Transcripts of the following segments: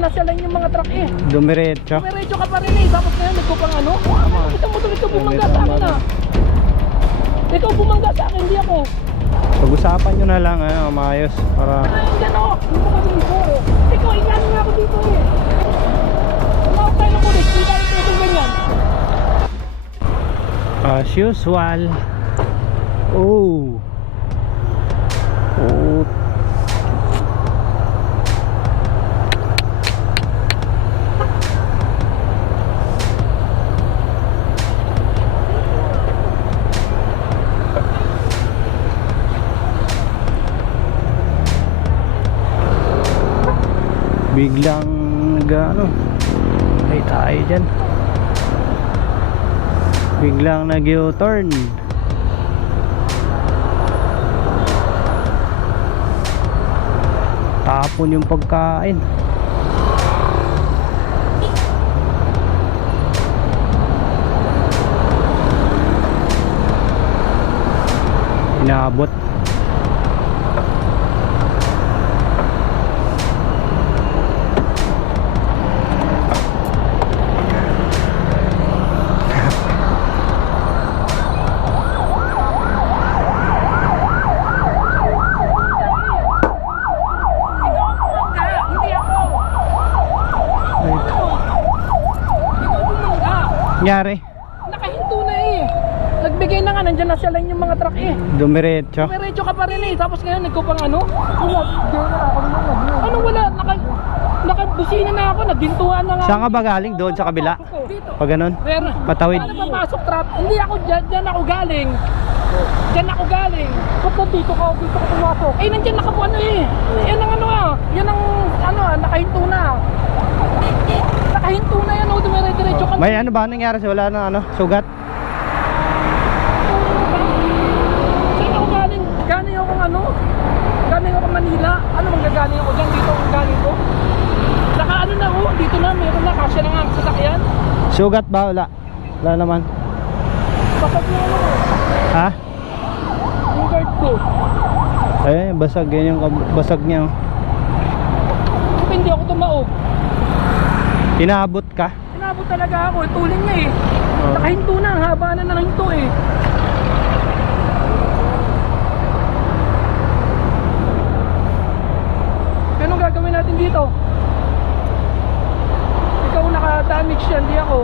line yung mga truck eh. Dumiretso. Meredyo ka pa rin eh. Tapos ngayon, nagkupang ano. Kita mo tuloy ikaw bumangga sa akin ah. Ikaw bumangga sa akin, hindi ako. Pag-usapan nyo na lang, ano, maayos. Para Ano yung gano'n? Hindi ko kami dito eh. Ikaw, ingano nga ako dito eh. Tumawag tayo ng kulit. Hindi tayo pwedeng ganyan. as usual. Oh. Biglang nag ano, ay tayo dyan. Biglang nag U-turn tapon yung pagkain. Inabot Ikaw ang bumangga, hindi ako. Ay, Ikaw bumangga. Nangyari Nakahinto na eh. Nagbigay na nga, nandyan na line yung mga truck eh. dumiretso Meredyo ka pa rin eh. Tapos ngayon, nagkupang ano. Wala, diyan na ako naman. Ano wala? Naka, nakabusina na ako, nagdintuhan na nga. saan ka ba galing doon sa kabila Dito. pag ganun Pero, Patawid. Paano papasok trap? Hindi ako dyan, dyan ako galing. Dyan ako galing. Ba't dito ka, dito ka pumasok? Eh, nandyan nakapo ano eh. Yan ang ano ah. Yan ang ano ah, nakahinto na. Nakahinto na yan oh, dumire-diretso ka. may ano ba nangyari sa wala na ano sugat Saan ako galing? Galing ako ano? Galing ako Manila. Ano manggagaling ako dyan? Dito ako galing ko. Naka ano na oh, dito na, meron na, kasya na nga ang sasakyan. sugat ba wala wala naman Kapag na ano, ha yung guard ko. eh basag yan yung basag niya oh. Hindi ako tumaob. Inaabot ka Inabot talaga ako, tuling niya eh. Oh. Nakahinto na, haba na ng hinto eh. Anong gagawin natin dito? Ikaw naka-damage yan, di ako.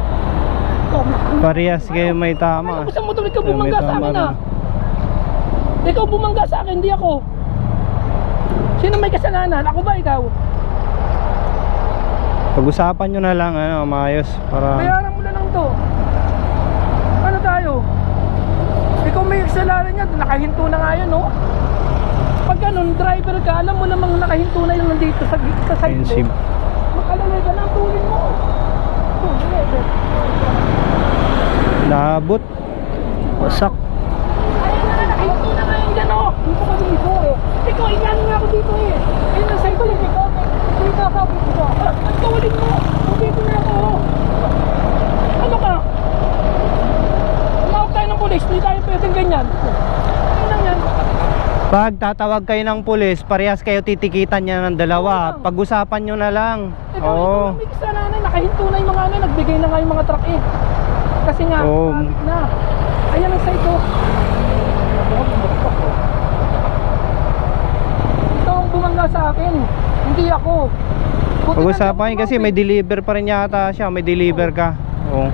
Ikaw, parehas kayo may tama ano, mo tuloy ka bumangga sa akin ah? Ikaw bumangga sa akin, di ako. Sino may kasalanan? Ako ba ikaw? Pag-usapan nyo na lang ano maayos para Bayaran mo na lang to. Ano tayo? Ikaw may kasalanan niya, nakahinto na nga yan, no? Pag ganun, driver ka, alam mo namang nakahinto na yung nandito sa, sa side mo. offensive Mag-alalay ka lang, tulin mo. Naabot wasak Ayun na nakahinto na nga yan dyan, oh. Dito ka dito, eh. Ikaw, ingano nga ako dito, eh. Ayun na, side ko lang, ikaw. Dito ka, dito ka. At tulin mo. Dito na ako, oh. Ano ka? Tumawag tayo ng polis, hindi tayo pwedeng ganyan. Lang yan. pag tatawag kayo ng pulis parehas kayo titikitan niya ng dalawa pag-usapan nyo na lang Ikaw, oo ikaw ang may kasalanan, nakahinto na yung mga ano, nagbigay na nga yung mga truck eh. Kasi nga, Oo. traffic na. Ayan ang side ko. Ikaw ang bumangga sa akin, hindi ako. Buti pag-usapan yun kasi may deliver pa rin yata siya may deliver ka oo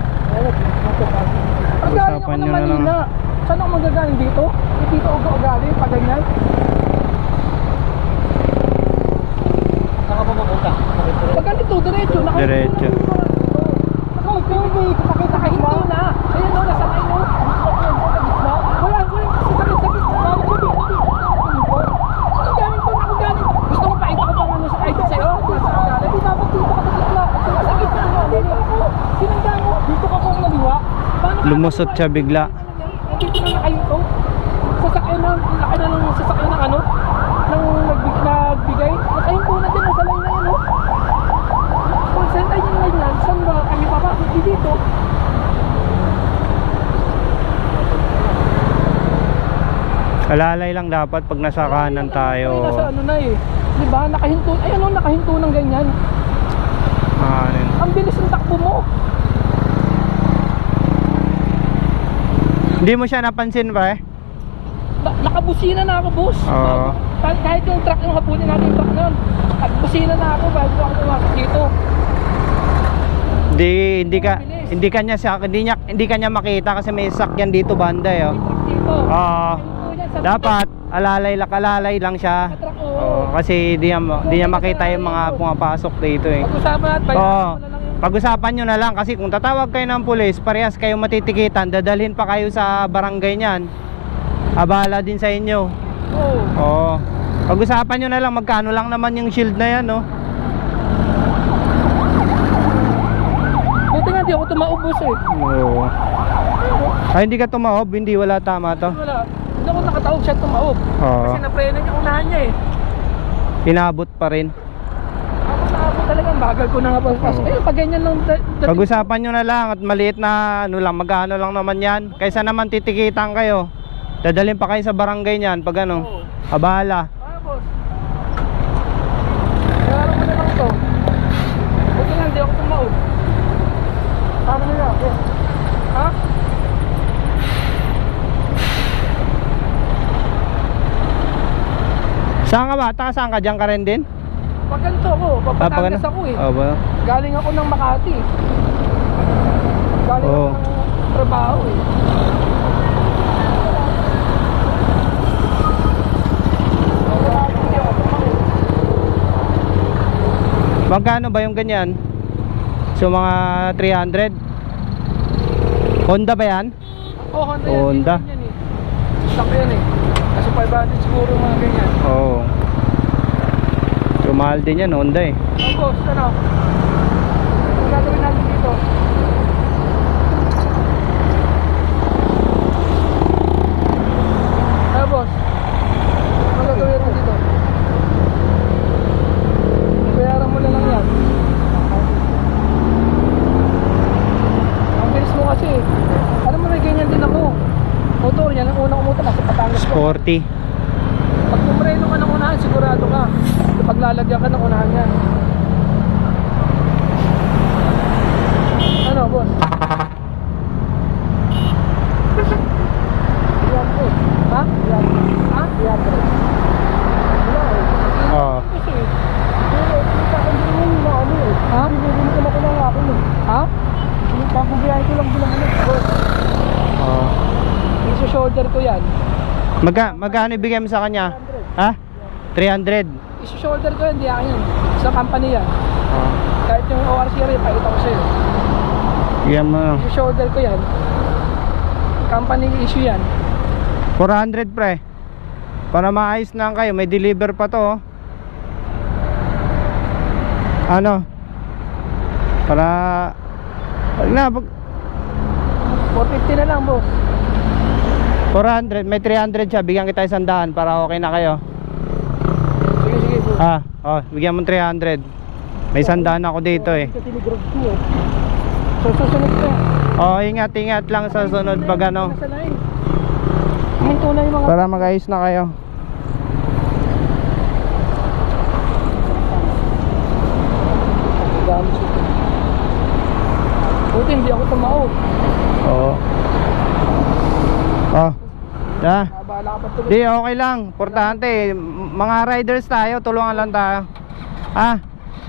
Pag-usapan ng nyo na lang. Manila, saan ako magagaling dito? Eh, Dito ako galing, pag ganyan. Pag ganito, diretso, Diretso. na yung mga dito. Ikaw, ikaw, may kapakita kahinto na. Ayan o, nasa line o. Wala, wala, sakit, sakit. Wala, hindi, hindi. Ako galing to, ako galing. Gusto mo pakita ko bang ano sa kahit sa'yo? Nasa galing. Hindi dapat dito ka sa gitna. Sa gitna mo, dito ako. Sinanda mo, dito ka kung maliwa. Paano ka- lumusot siya bigla nakahinto. Sasakyan ng, laki na ng sasakyan ng ano? Ng nagbig, nagbigay. Nakahinto na din, nasa line na yan, oh. Kung saan ay yung line yan, saan ba kami papasok Di dito? alalay lang dapat pag nasa kanan Ay, nasa tayo ano na eh. Di ba? Nakahinto. Ayan o, nakahinto ng ganyan. Ah, ano. Ang bilis ng takbo mo. Hindi mo siya napansin pre? Na- nakabusina na ako, boss. Oo. Kahit, kahit yung truck yung habulin natin yung truck nun. Nakabusina na ako bago ako tumakot dito. Hindi hindi ka Mabilis. hindi kanya siya hindi niya hindi kanya makita kasi may sakyan dito banda eh. oh. Truck dito. Oo. Ayun po yan, sa- Dapat alalay alalay lang siya. Sa truck, oo. Oo, kasi di niya di niya makita yung mga pumapasok dito eh. Pag-usapan natin, bayaran Oo. mo na lang. Pag-usapan nyo na lang kasi kung tatawag kayo ng pulis, parehas kayo matitikitan, dadalhin pa kayo sa barangay niyan. Abala din sa inyo. Oo. Oo. Pag-usapan nyo na lang magkano lang naman yung shield na yan, no? Buti nga di ako tumaubos eh. Oo. Ay, hindi ka tumaob, hindi wala tama to. Wala. Hindi ako nakataob siya tumaob. Oo. Kasi napreno niya unahan niya eh. Inabot pa rin. Ako na ako talagang bagal ko na nga pasok. Oo. Eh, pag ganyan lang. Pag-usapan nyo na lang at maliit na ano lang, magkano lang naman yan. Kaysa naman titikitan kayo. Dadalhin pa kayo sa barangay niyan pag ano. Oo. Abala. Ah, boss. Na lang to. Buti nga, hindi ako tumaob. Tama lang. eh. Ha? Saan ka ba? Taka saan ka? Diyan ka rin din? Pag ganito ako, Ah, pag papatangas ako eh. Oo ba? Galing ako ng Makati. Galing Oo. ako ng trabaho eh. Magkano ba yung ganyan? So mga 300? Honda ba yan? Oh, Honda. Honda. Yan, yan, yan, eh. Stock yan eh. Kasi 500 siguro mga ganyan. Oo. So mahal din yan, Honda eh. Oh, boss, ano? Ang gagawin natin dito? Ah, boss. Ang gagawin natin dito? Bayaran mo na lang yan. Ang bilis mo kasi. Alam mo, may ganyan din ako. Motor, yan ang unang umutan. Nasa Patangas ko. Sporty. Pag pumreno ka ng unahan, sigurado ka. Kapag lalagyan ka ng unahan yan. Ano, boss? Ha? Ha? Kasi, Ha? Ha? Papabiyahin ko lang bilang ano. Oo. iso-shoulder ko yan. Magka, magkano ibigay mo sa kanya? Ha? 300. Iso-shoulder ko yan, di akin yan. Sa company yan. Oo. Kahit yung ORC rin, pakita ko sa'yo. Bigyan mo. na. Iso-shoulder ko yan. Company issue yan. 400 pre. Para maayos na kayo, may deliver pa to. oh. Ano? Para Wag na, pag 450 na lang, boss. 400, may 300 siya, bigyan kita isang daan para okay na kayo. Ah, oh, bigyan mo 300. May isang daan ako dito eh. Ko eh. Susunod ko. Oh, ingat, ingat lang sa sunod pag ano. Para mag-ayos na kayo. Buti hindi ako tumao. Oo. Oh. Ka pa tuloy. Di, okay lang. Importante, mga riders tayo, tulungan lang tayo. Ah,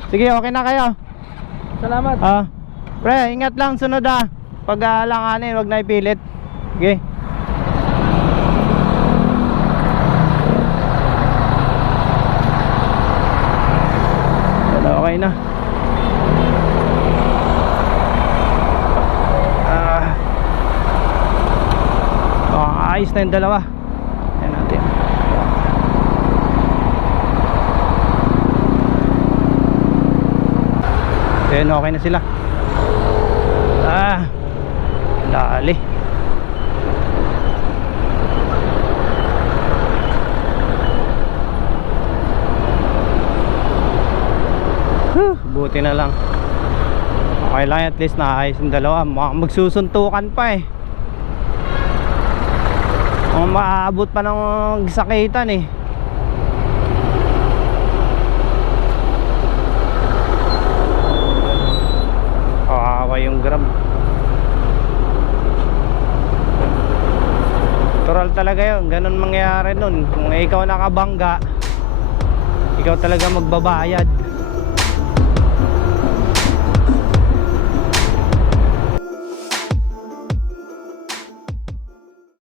sige, okay na kayo. Salamat. Ah, pre, ingat lang, sunod ah. Pag alanganin, wag na ipilit. Okay. Okay na. Ah. Oh, ayos na yung dalawa. Yan natin. Then okay na sila. Ah. Dali. Huh, buti na lang. Okay lang at least naayos yung dalawa. Magsusuntukan pa eh. Mukhang maaabot pa ng sakitan eh. Grab. Natural talaga yun. Ganun mangyayari nun. Kung ikaw nakabangga, ikaw talaga magbabayad.